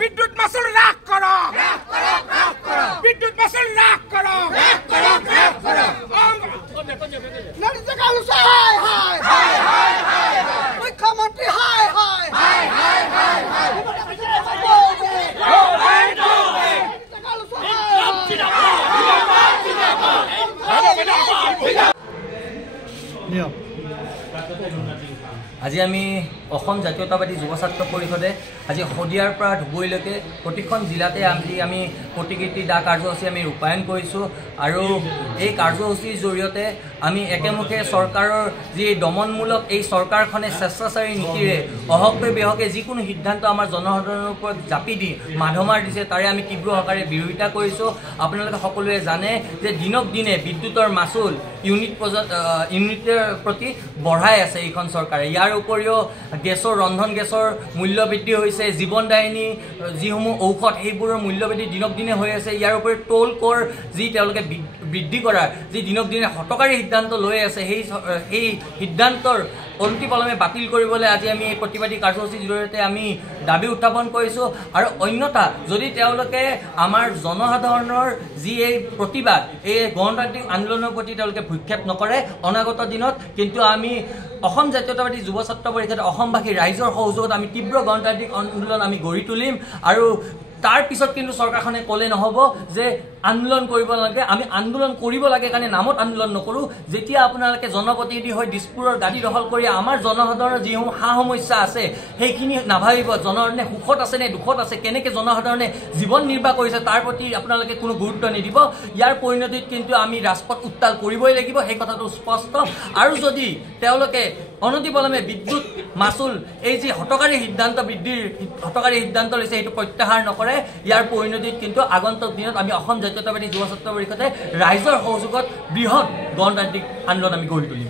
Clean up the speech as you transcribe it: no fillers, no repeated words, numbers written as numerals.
বিদ্যুৎ মাচুল হ্ৰাস কৰো বিদ্যুৎ মাচুল হ্ৰাস কৰো মুখ্যমন্ত্ৰী হায় হায় আজি আমি অসম জাতীয়তাবাদী যুৱ ছাত্ৰ পৰিষদে আজি শদিয়াৰ পৰা ধুবুৰীলৈকে প্ৰতিখন জিলাতে আমি প্ৰতিকৃতি দাহ কাৰ্যসূচী আমি ৰূপায়ণ কৰিছোঁ আৰু এই কাৰ্যসূচীৰ জৰিয়তে আমি একেমুখে চৰকাৰৰ যি দমনমূলক এই চৰকাৰখনে স্বেচ্ছাচাৰী নীতিৰে অহকে বেহকে যিকোনো সিদ্ধান্ত আমাৰ জনসাধাৰণৰ ওপৰত জাপি দি মাধমাৰ দিছে তাৰে আমি তীব্ৰ আকাৰে বিৰোধিতা কৰিছোঁ। আপোনালোকে সকলোৱে জানে যে দিনক দিনে বিদ্যুতৰ মাচুল ইউনিটৰ প্ৰতি বঢ়াই আছে এইখন চৰকাৰে। ইয়াৰ উপৰিও গেছৰ ৰন্ধন গেছৰ মূল্য বৃদ্ধি হৈছে, জীৱনদায়িনী যিসমূহ ঔষধ সেইবোৰৰ মূল্য বৃদ্ধি দিনক দিনে হৈ আছে। ইয়াৰ উপৰি টোল কৰ যি তেওঁলোকে বৃদ্ধি কৰাৰ যি দিনক দিনে হঠকাৰী সিদ্ধান্ত লৈ আছে সেই সিদ্ধান্তৰ অন্তিমলমে বাতিল কৰিবলৈ আজি আমি এই প্ৰতিবাদী কাৰ্যসূচীৰ জৰিয়তে আমি দাবী উত্থাপন কৰিছোঁ। আৰু অন্যথা যদি তেওঁলোকে আমাৰ জনসাধাৰণৰ যি এই প্ৰতিবাদ এই গণতান্ত্ৰিক আন্দোলনৰ প্ৰতি তেওঁলোকে ভূক্ষেপ নকৰে অনাগত দিনত কিন্তু আমি অসম জাতীয়তাবাদী যুৱ ছাত্ৰ পৰিষদ অসমবাসী ৰাইজৰ সহযোগত আমি তীব্ৰ গণতান্ত্ৰিক আন্দোলন আমি গঢ়ি তুলিম। আৰু তাৰ পিছত কিন্তু চৰকাৰখনে ক'লে নহ'ব যে আন্দোলন কৰিব নালাগে, আমি আন্দোলন কৰিব লাগে কাৰণে নামত আন্দোলন নকৰোঁ। যেতিয়া আপোনালোকে জনপ্ৰতিনিধি হৈ দিছপুৰৰ গাদী দখল কৰি আমাৰ জনসাধাৰণৰ যিসমূহ সা সমস্যা আছে সেইখিনি নাভাবিব, জনসাধাৰণে সুখত আছে নে দুখত আছে, কেনেকৈ জনসাধাৰণে জীৱন নিৰ্বাহ কৰিছে তাৰ প্ৰতি আপোনালোকে কোনো গুৰুত্ব নিদিব। ইয়াৰ পৰিণতিত কিন্তু আমি ৰাজপথ উত্তাল কৰিবই লাগিব, সেই কথাটো স্পষ্ট। আৰু যদি তেওঁলোকে অনতিপলমে বিদ্যুৎ মাচুল এই যি হঠকাৰী সিদ্ধান্ত বৃদ্ধিৰ হঠকাৰী সিদ্ধান্ত লৈছে সেইটো প্ৰত্যাহাৰ নকৰে, ইয়াৰ পৰিণতিত কিন্তু আগন্তুক দিনত আমি অসম জাতীয়তাবাদী যুৱ ছাত্ৰ পৰিষদে ৰাইজৰ সহযোগত বৃহৎ গণতান্ত্ৰিক আন্দোলন আমি গঢ়ি তুলিম।